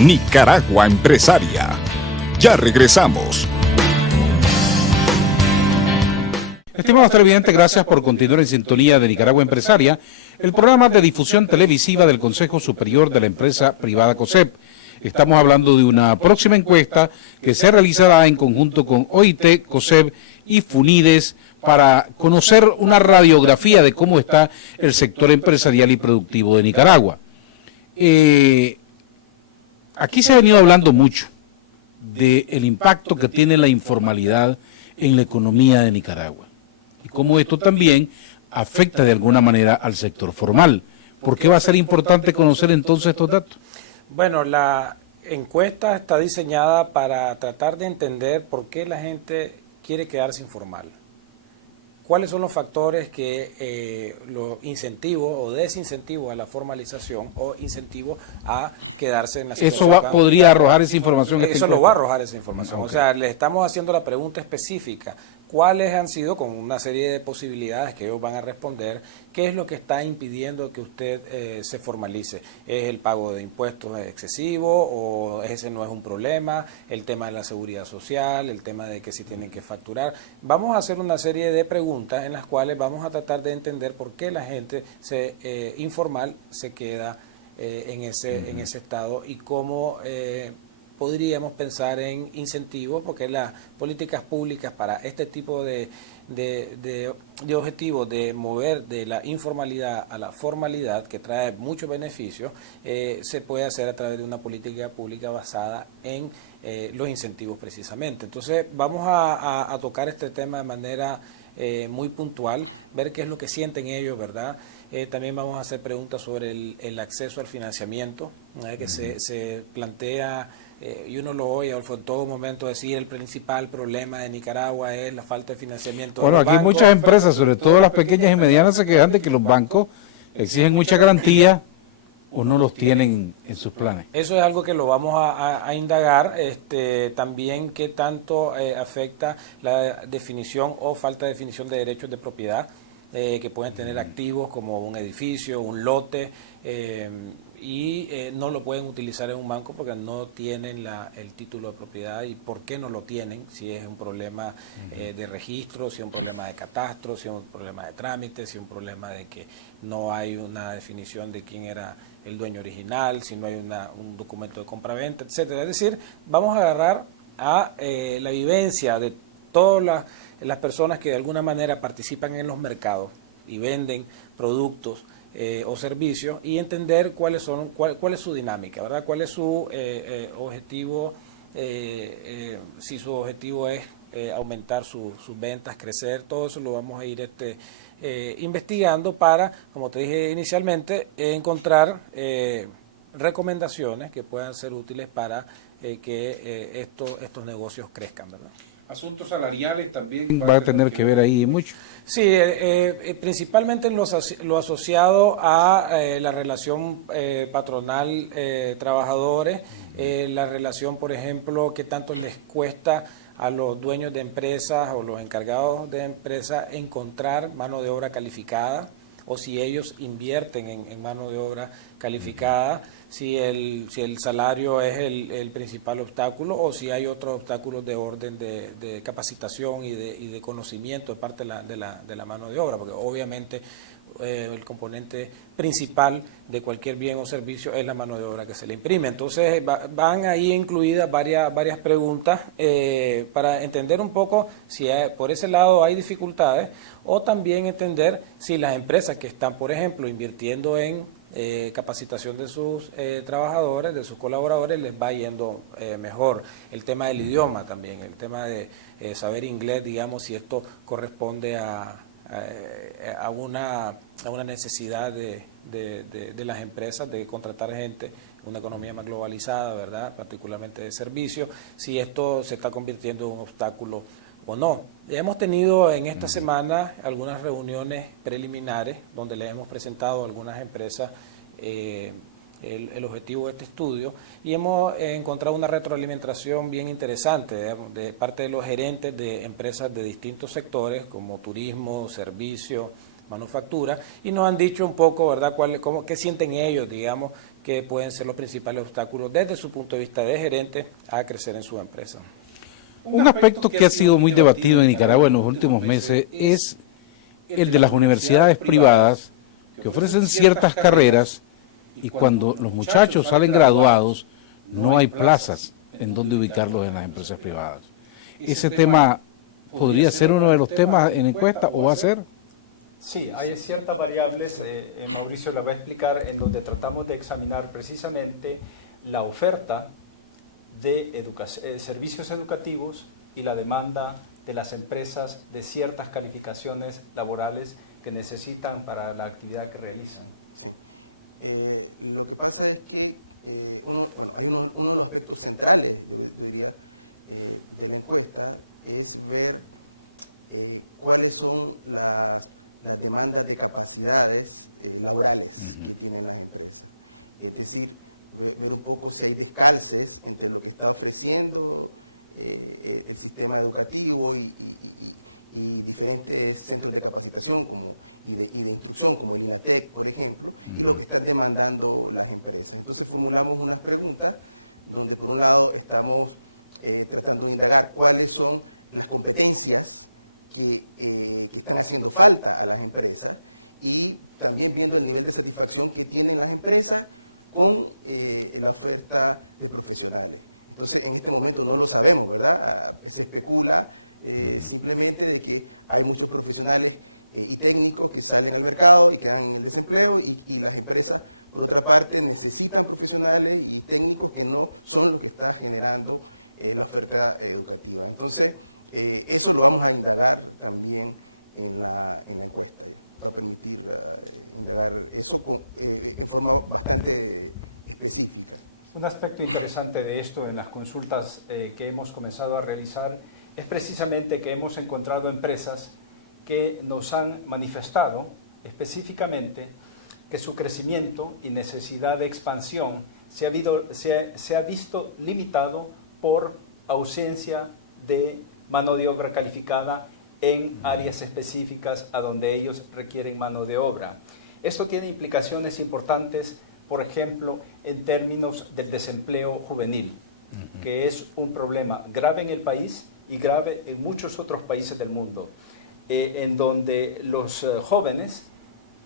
Nicaragua Empresaria. Ya regresamos. Estimados televidentes, gracias por continuar en sintonía de Nicaragua Empresaria, el programa de difusión televisiva del Consejo Superior de la Empresa Privada COSEP. Estamos hablando de una próxima encuesta que se realizará en conjunto con OIT, COSEP y FUNIDES para conocer una radiografía de cómo está el sector empresarial y productivo de Nicaragua. Aquí se ha venido hablando mucho del impacto que tiene la informalidad en la economía de Nicaragua y cómo esto también afecta de alguna manera al sector formal. ¿Por qué va a ser importante conocer entonces estos datos? Bueno, la encuesta está diseñada para tratar de entender por qué la gente quiere quedarse informal. ¿Cuáles son los factores que los incentivos o desincentivos a la formalización o incentivos a quedarse en la Eso podría arrojar esa información esta encuesta. Okay. O sea, le estamos haciendo la pregunta específica. ¿Cuáles han sido, con una serie de posibilidades que ellos van a responder, qué es lo que está impidiendo que usted se formalice? ¿Es el pago de impuestos excesivo o ese no es un problema? ¿El tema de la seguridad social? ¿El tema de que se tiene que facturar? Vamos a hacer una serie de preguntas en las cuales vamos a tratar de entender por qué la gente informal se queda en ese estado y cómo podríamos pensar en incentivos, porque las políticas públicas para este tipo de objetivos de mover de la informalidad a la formalidad, que trae muchos beneficios, se puede hacer a través de una política pública basada en los incentivos precisamente. Entonces vamos a tocar este tema de manera muy puntual, ver qué es lo que sienten ellos, ¿verdad? También vamos a hacer preguntas sobre el acceso al financiamiento. Se plantea, y uno lo oye en todo momento decir, el principal problema de Nicaragua es la falta de financiamiento. Bueno, aquí muchas empresas, sobre todo las pequeñas y medianas, se quejan de que los bancos exigen mucha garantía o no los tienen en sus planes. Eso es algo que lo vamos a indagar, también qué tanto afecta la definición o falta de definición de derechos de propiedad, que pueden tener activos como un edificio, un lote, y no lo pueden utilizar en un banco porque no tienen el título de propiedad. ¿Y por qué no lo tienen? Si es un problema de registro, si es un problema de catastro, si es un problema de trámite, si es un problema de que no hay una definición de quién era el dueño original, si no hay un documento de compraventa, etcétera. Es decir, vamos a agarrar a la vivencia de todas las personas que de alguna manera participan en los mercados y venden productos o servicios y entender cuál es su dinámica, ¿verdad? Cuál es su objetivo, si su objetivo es aumentar sus ventas, crecer, todo eso lo vamos a ir investigando para, como te dije inicialmente, encontrar recomendaciones que puedan ser útiles para que estos negocios crezcan. Asuntos salariales también va a tener que ver ahí mucho. Sí, principalmente lo asociado a la relación patronal-trabajadores, la relación, por ejemplo, que tanto les cuesta a los dueños de empresas o los encargados de la empresa encontrar mano de obra calificada, o si ellos invierten en mano de obra calificada, si el salario es el principal obstáculo o si hay otro obstáculo de orden de capacitación y de conocimiento de parte de la mano de obra. Pero obviamente el componente principal de cualquier bien o servicio es la mano de obra que se imprime. Entonces van ahí incluidas varias preguntas para entender un poco si por ese lado hay dificultades, o también entender si las empresas que están, por ejemplo, invirtiendo en capacitación de sus trabajadores, de sus colaboradores, les va yendo mejor. El tema del idioma también, el tema de saber inglés, digamos, si esto corresponde a una necesidad de las empresas de contratar gente en la economía globalizada, ¿verdad? Particularmente de servicios, si esto se está convirtiendo en un obstáculo o no. Ya hemos tenido en esta semana algunas reuniones preliminares donde hemos presentado algunas empresas el objetivo de este estudio y hemos encontrado una retroalimentación bien interesante de parte de los gerentes de empresas de distintos sectores como turismo, servicios, manufactura, y nos han dicho un poco, ¿verdad?, qué sienten ellos, digamos, que pueden ser los principales obstáculos desde su punto Un aspecto que ha sido muy debatido en Nicaragua en los últimos meses es el de las universidades privadas que ofrecen ciertas carreras y cuando los muchachos salen graduados no hay plazas en donde ubicarlos en las empresas privadas. ¿Ese tema podría ser uno de los temas en encuesta o va a ser? Sí, hay ciertas variables, Mauricio la va a explicar, en donde tratamos de examinar precisamente la oferta de servicios educativos y la demanda de las empresas de ciertas calificaciones laborales que necesitan para la actividad que realizan. Sí. Lo que pasa es que hay uno de los aspectos centrales, yo diría, de la encuesta, es ver cuáles son las demandas de capacidades laborales que tienen las empresas. Es decir, ver un poco si hay descalces entre lo que está ofreciendo el sistema educativo y diferentes centros de capacitación y de instrucción, como el INATEC, por ejemplo, y lo que están demandando las empresas. Entonces formulamos unas preguntas donde por un lado estamos tratando de indagar cuáles son las competencias que están haciendo falta a las empresas y también viendo el nivel de satisfacción que tienen las empresas con la oferta de profesionales. Entonces, en este momento no lo sabemos, ¿verdad? Se especula simplemente de que hay muchos profesionales y técnicos que salen al mercado y quedan en el desempleo y las empresas, por otra parte, necesitan profesionales y técnicos que no son los que está generando la oferta educativa. Entonces, eso lo vamos a indagar también en la encuesta. ¿Ya? Va a permitir indagar eso en forma bastante específica. Un aspecto interesante de esto en las consultas que hemos comenzado a realizar es precisamente que hemos encontrado empresas que nos han manifestado específicamente que su crecimiento y necesidad de expansión se ha visto limitado por ausencia de mano de obra calificada en áreas específicas a donde ellos requieren mano de obra. Esto tiene implicaciones importantes, por ejemplo, en términos del desempleo juvenil, que es un problema grave en el país y grave en muchos otros países del mundo, en donde los jóvenes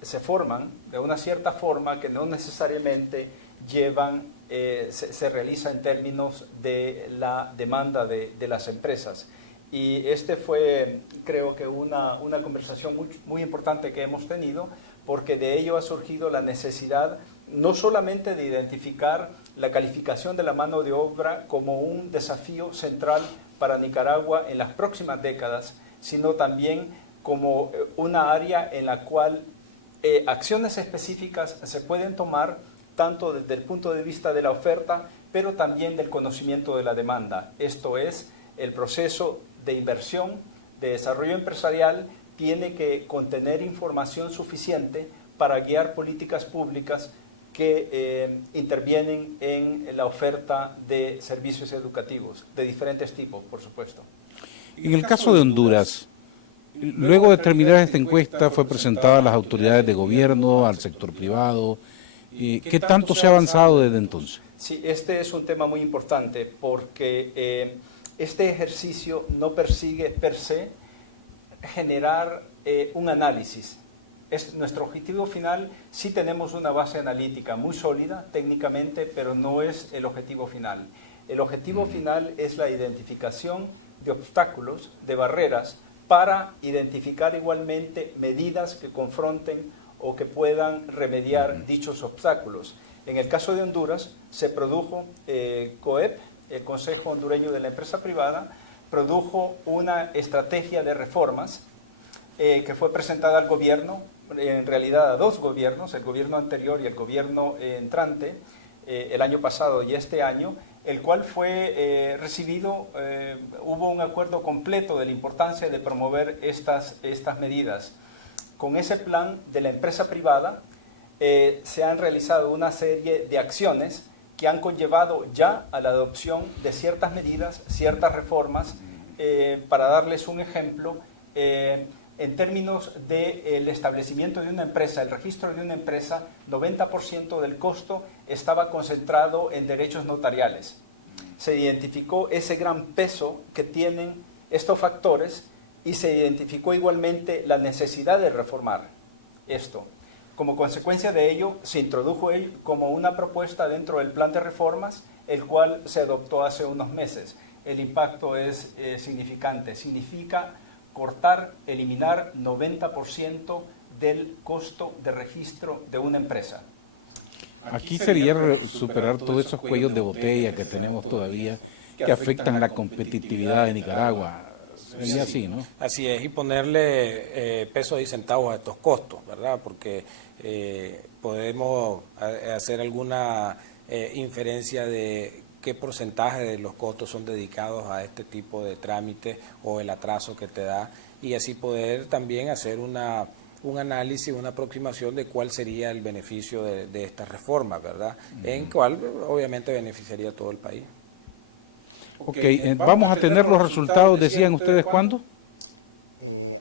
se forman de una cierta forma que no necesariamente se realiza en términos de la demanda de las empresas. Y este fue, creo que, una conversación muy importante que hemos tenido, porque de ello ha surgido la necesidad no solamente de identificar la calificación de la mano de obra como un desafío central para Nicaragua en las próximas décadas, sino también como una área en la cual acciones específicas se pueden tomar tanto desde el punto de vista de la oferta, pero también del conocimiento de la demanda. Esto es, el proceso de inversión, de desarrollo empresarial, tiene que contener información suficiente para guiar políticas públicas que intervienen en la oferta de servicios educativos, de diferentes tipos, por supuesto. En el caso de Honduras, luego de terminar esta encuesta, fue presentada a las autoridades de gobierno, al sector privado. ¿Qué tanto se ha avanzado desde entonces? Sí, este es un tema muy importante porque este ejercicio no persigue per se generar un análisis. Es nuestro objetivo final. Sí tenemos una base analítica muy sólida técnicamente, pero no es el objetivo final. El objetivo final es la identificación de obstáculos, de barreras, para identificar igualmente medidas que confronten o que puedan remediar dichos obstáculos. En el caso de Honduras se produjo COEP, el Consejo Hondureño de la Empresa Privada, produjo una estrategia de reformas que fue presentada al gobierno, en realidad a dos gobiernos, el gobierno anterior y el gobierno entrante, el año pasado y este año, el cual fue recibido, hubo un acuerdo completo de la importancia de promover estas medidas. Con ese plan de la empresa privada se han realizado una serie de acciones que han conllevado ya a la adopción de ciertas medidas, ciertas reformas. Para darles un ejemplo, en términos del establecimiento de una empresa, el registro de una empresa, 90% del costo estaba concentrado en derechos notariales. se identificó ese gran peso que tienen estos factores y se identificó igualmente la necesidad de reformar esto. Como consecuencia de ello, se introdujo como una propuesta dentro del plan de reformas, el cual se adoptó hace unos meses. El impacto es significante. Significa eliminar 90% del costo de registro de una empresa. Aquí sería superar todos esos cuellos de botella que tenemos todavía, que afectan la competitividad de Nicaragua. Sería así, ¿no? Así es, y ponerle pesos y centavos a estos costos, ¿verdad? Porque podemos hacer alguna inferencia de qué porcentaje de los costos son dedicados a este tipo de trámites o el atraso que te da, y así poder también hacer un análisis, una aproximación de cuál sería el beneficio de esta reforma, ¿verdad? En cual, obviamente, beneficiaría de todo el país. Ok, vamos a tener los resultados, decían ustedes, ¿cuándo?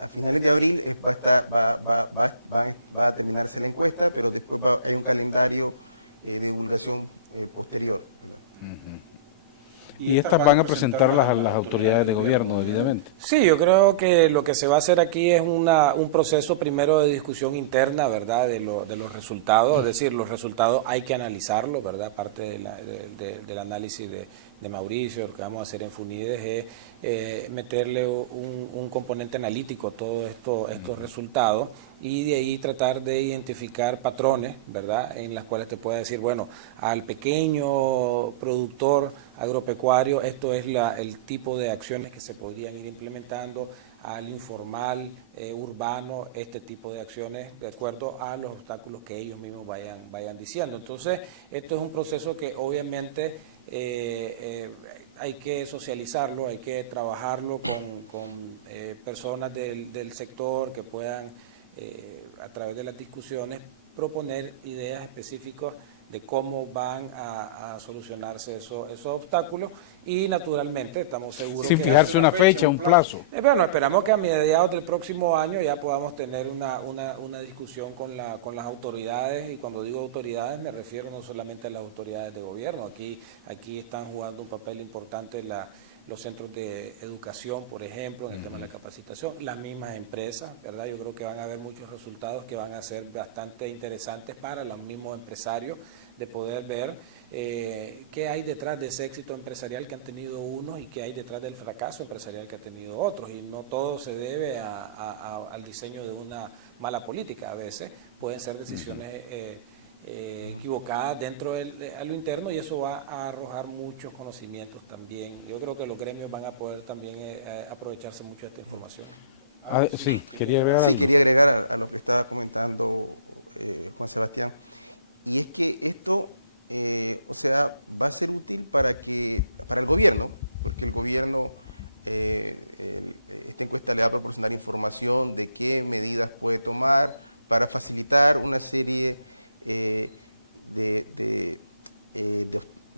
A finales de abril va a terminarse la encuesta, pero después hay un calendario de divulgación posterior, ¿verdad? Y estas van a presentarlas a las autoridades de gobierno, debidamente. Sí, yo creo que lo que se va a hacer aquí es un proceso primero de discusión interna, ¿verdad? De los resultados, es decir, los resultados hay que analizarlos, ¿verdad? Parte del análisis de Mauricio, que van a hacer meterle un componente analítico a todos estos resultados, y de ahí tratar de identificar patrones, ¿verdad? En los cuales se puede decir, bueno, al pequeño productor agropecuario, esto es el tipo de acciones que se podrían ir implementando, al informal, urbano, este tipo de acciones, de acuerdo a los cálculos que ellos mismos vayan diciendo. Entonces, esto es un proceso que obviamente hay que socializarlo, hay que trabajarlo con personas del sector que puedan, a través de las discusiones, proponer ideas específicas de cómo van a solucionarse esos obstáculos, y naturalmente Sin fijarse una fecha, un plazo. bueno, esperamos que a mediados del próximo año ya podamos tener una discusión con las autoridades, y cuando digo autoridades me refiero no solamente a las autoridades del gobierno. Aquí están jugando un papel importante los centros de educación, por ejemplo, la capacitación, las mismas empresas, ¿verdad? Yo creo que van a haber muchos resultados que van a ser bastante interesantes para los mismos empresarios, de poder ver qué hay detrás de ese éxito empresarial que han tenido uno y qué hay detrás del fracaso empresarial que han tenido otro. Y no todo se debe al diseño de una mala política. A veces pueden ser decisiones equivocadas dentro del interno, y eso va a arrojar mucho conocimiento también. Yo creo que los gremios van a poder también aprovecharse mucho. Sí, quería agregar algo. Sí, quería agregar a lo que estaba comentando Juan Sebastián, y es que esto, va a ser útil para el gobierno, porque el gobierno, esta encuesta le va a proporcionar información de qué medidas puede tomar para facilitar una serie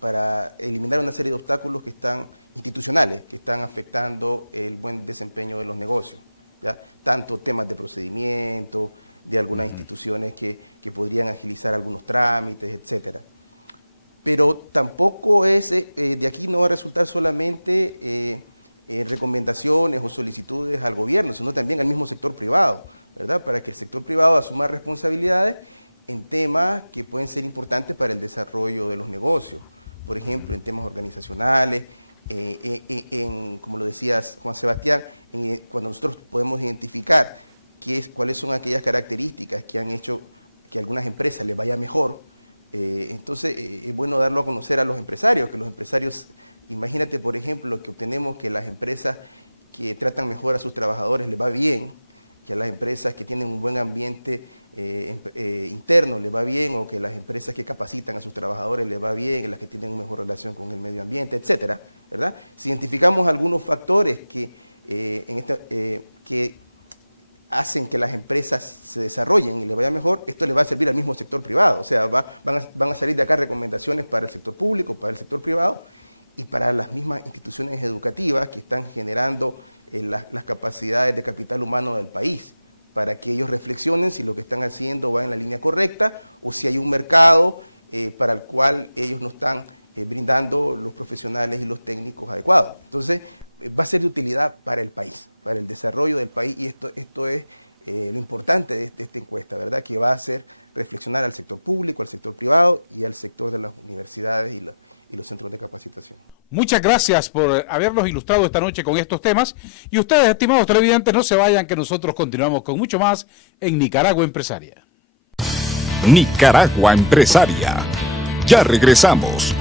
para eliminar una serie de obstáculos que están institucionales, que están afectando el buen desempeño de los negocios, ¿ya? Tanto temas de procedimiento, de algunas instituciones que podrían agilizar algunos trámites, etcétera. Pero tampoco de aquí no va a resultar solamente recomendaciones o solicitudes al gobierno, sino también al mismo sector privado, ¿verdad? Para que el sector privado asuma responsabilidades en temas que pueden ser importantes para el desarrollo de los negocios. Por ejemplo, en temas organizacionales, como lo decías Juan Sebastián, cuando nosotros podemos identificar cuáles son aquellas características que han hecho que a algunas empresas les vaya mejor, entonces es bueno darlo a conocer a los empresarios, que los empresarios, imagínate por ejemplo que obtenemos que las empresas que tratan mejor a sus trabajadores les va bien, que a las empresas que tienen un buen ambiente interno les va bien, o que las empresas que capacitan a sus trabajadores les va bien, las que tienen una mejor relación con el medio ambiente, etcétera, ¿verdad? Si identificamos algunos factores que hacen que las empresas se desarrollen y les vaya mejor, esto le va a servir al mismo sector privado. O sea, van a salir de acá recomendaciones para el sector público, para el sector privado y para las mismas instituciones educativas que están generando las capacidades de capital humano del país, para que ellos reflexionen si lo que están haciendo va en la línea correcta o si hay un mercado para el cual ellos no están brindando los profesionales y los técnicos adecuados. Entonces, va a ser de utilidad para el país, para el desarrollo del país, y esto es lo importante de esta encuesta, ¿verdad? Que va a hacer reflexionar al sector público, al sector privado y al sector de las universidades y los centros de capacitación. Muchas gracias por habernos ilustrado esta noche con estos temas. Y ustedes, estimados televidentes, no se vayan, que nosotros continuamos con mucho más en Nicaragua Empresaria. Nicaragua Empresaria. Ya regresamos.